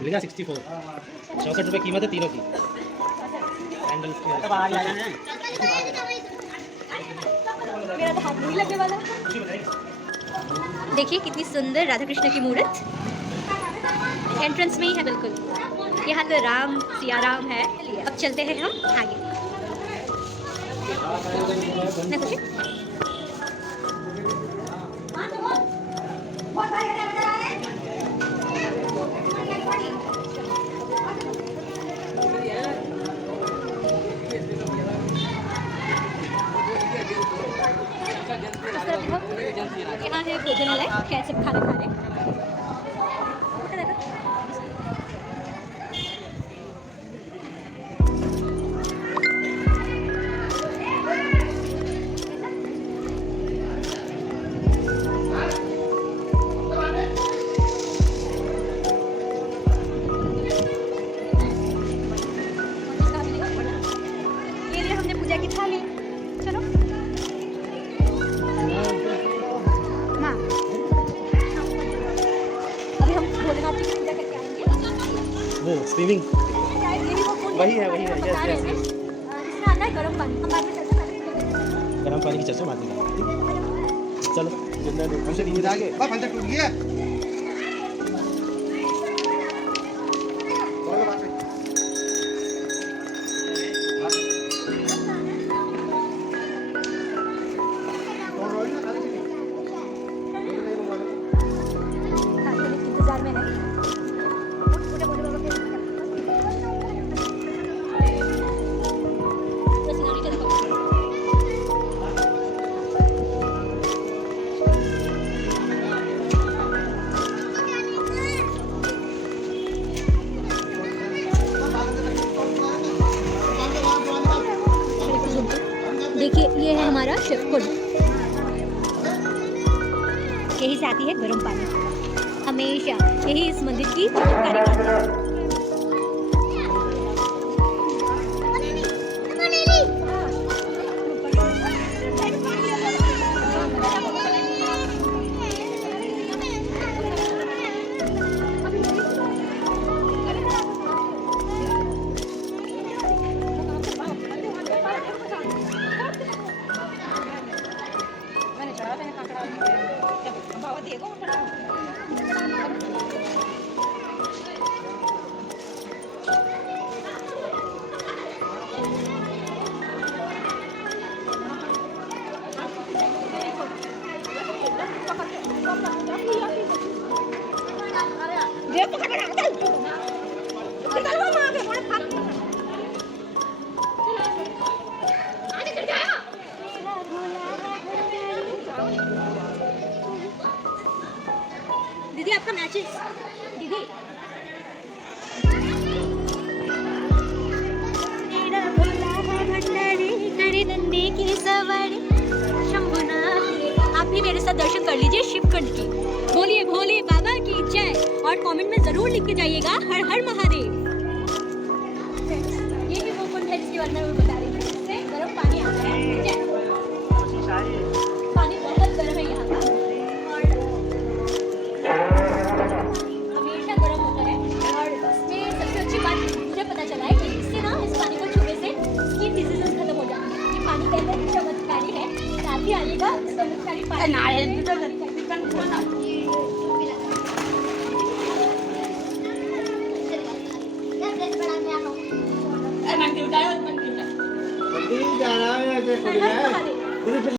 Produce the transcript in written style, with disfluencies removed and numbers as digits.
मिलेगा 64 64 रुपये कीमत है तीनों की। हैंडल मेरा तो हाथ नहीं लगने वाला। देखिए कितनी सुंदर राधा कृष्ण की मूर्त एंट्रेंस में ही है बिल्कुल। यहाँ तो राम सिया राम है। अब चलते हैं हम आगे। ना कुछ यहाँ है भोजनालय, कैसे खाना खा रहे। ये हमने पूजा की थाली। चलो वो स्विमिंग वही है यस यस। इसमें आना है गर्म पानी। हम बाद में चर्चा करेंगे। गर्म पानी की चर्चा बाद में करेंगे। चलो हमसे नीचे आगे पंचा टूट गया। इंतजार में है। देखिए ये है हमारा शिव कुंड। यही से आती है गर्म पानी। हमेशा यही इस मंदिर की चमत्कारी बात है। दीदी आपका मैचेस दीदी आप भी मेरे साथ दर्शन कर लीजिए शिवकुंड की। बोलिए भोले बाबा की जय और कमेंट में जरूर लिख के जाइएगा हर हर महादेव। ये भी वो कुंड है जिसके बारे में मैं बता रही थी। इससे गर्म पानी आता है। पानी बहुत गर्म है यहाँ का और हमेशा गर्म होता है। और इसमें सबसे अच्छी बात मुझे पता चला है कि इससे ना इस पानी को छूने से स्किन डिजीजेस खत्म हो जाती है। ये पानी के अंदर चमत्कारी है। साथ ही आइएगा चमत्कारी पानी।